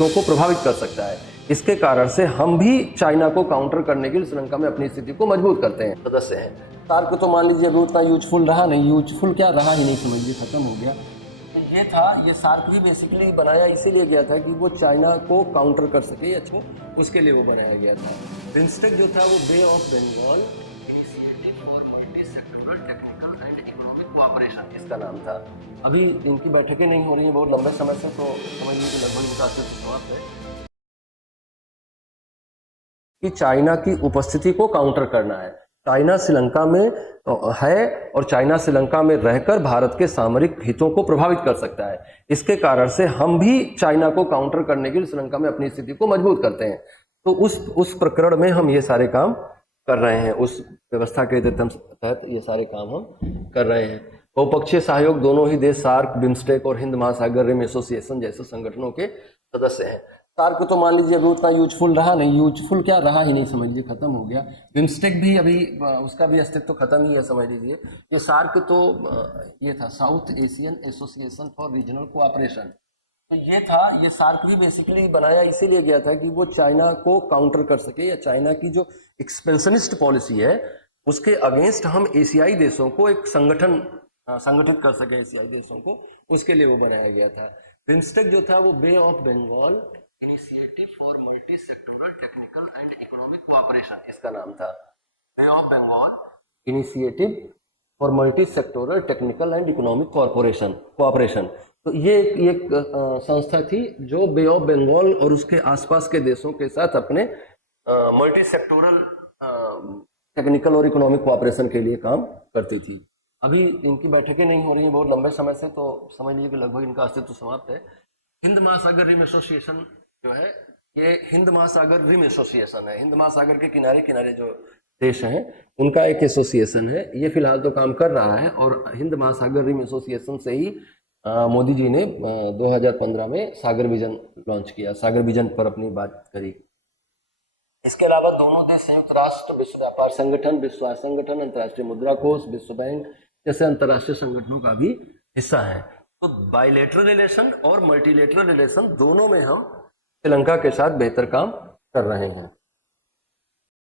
हितों को प्रभावित कर सकता है। इसके कारण से हम भी चाइना को काउंटर करने के लिए श्रीलंका में अपनी स्थिति को मजबूत करते हैं, सदस्य हैं। सार्क तो मान लीजिए अभी उतना यूजफुल रहा नहीं, यूजफुल क्या रहा ही नहीं, समझिए खत्म हो गया। तो ये था, ये सार्क भी बेसिकली बनाया इसीलिए गया था कि वो चाइना को काउंटर कर सके, अच्छा उसके लिए वो बनाया गया था। बिम्स्टेक जो था वो bay of Bengal initiative for multi sectoral technical and economic cooperation इसका नाम था। अभी इनकी बैठकें नहीं हो रही हैं बहुत लंबे समय से, तो समझ लीजिए लगभग इनका अस्तित्व समाप्त है। कि चाइना की उपस्थिति को काउंटर करना है। चाइना श्रीलंका में है और चाइना श्रीलंका में रहकर भारत के सामरिक हितों को प्रभावित कर सकता है। इसके कारण से हम भी चाइना को काउंटर करने के लिए श्रीलंका में अपनी स्थिति को मजबूत करते हैं। तो उस प्रकरण में हम ये सारे काम कर रहे हैं, उस व्यवस्था के तहत ये सारे काम हम कर रहे हैं। बहुपक्षीय सहयोग दोनों ही देश सार्क, बिम्स्टेक और हिंद महासागर रिम एसोसिएशन जैसे संगठनों के सदस्य हैं। सार्क तो मान लीजिए अभी उतना यूजफुल रहा नहीं, यूजफुल क्या रहा ही नहीं, समझ लीजिए खत्म हो गया। बिम्स्टेक भी अभी उसका भी अस्तित्व खत्म ही है, समझ लीजिए। ये सार्क तो ये था south Asian association for regional cooperation. तो ये था, ये सार्क भी बेसिकली बनाया इसीलिए गया था कि वो चाइना को काउंटर कर सके, या चाइना की जो एक्सपेंशनिस्ट पॉलिसी है उसके अगेंस्ट हम एशियाई देशों को एक संगठित कर सके, एशियाई देशों को, उसके लिए वो बनाया गया था। बिम्स्टेक जो था वो bay of Bengal initiative for multi sectoral technical and economic cooperation इसका नाम था। Bay of Bengal initiative for multi sectoral technical and economic cooperation. तो ये एक संस्था थी जो बे ऑफ बंगाल और उसके आसपास के देशों के साथ अपने मल्टी सेक्टोरल टेक्निकल और इकोनॉमिक कोऑपरेशन के लिए काम करती थी। अभी इनकी बैठकें नहीं हो रही हैं बहुत लंबे समय से, तो समझ लीजिए कि लगभग इनका अस्तित्व समाप्त है। हिंद महासागर रिम एसोसिएशन जो है, ये हिंद महासागर रिम एसोसिएशन है। हिंद महासागर के किनारे किनारे जो देश हैं उनका एक एसोसिएशन है। ये फिलहाल तो काम कर रहा है, और हिंद महासागर रिम एसोसिएशन से ही मोदी जी ने 2015 में सागर विजन लॉन्च किया, सागर विजन पर अपनी बात करी। इसके अलावा दोनों देश संयुक्त राष्ट्र, विश्व व्यापार संगठन, विश्व स्वास्थ्य संगठन, अंतर्राष्ट्रीय मुद्रा कोष, विश्व बैंक जैसे अंतर्राष्ट्रीय संगठनों का भी हिस्सा है। तो बायलैटरल रिलेशन और मल्टीलैटरल रिलेशन दोनों में हम श्रीलंका के साथ बेहतर काम कर रहे हैं।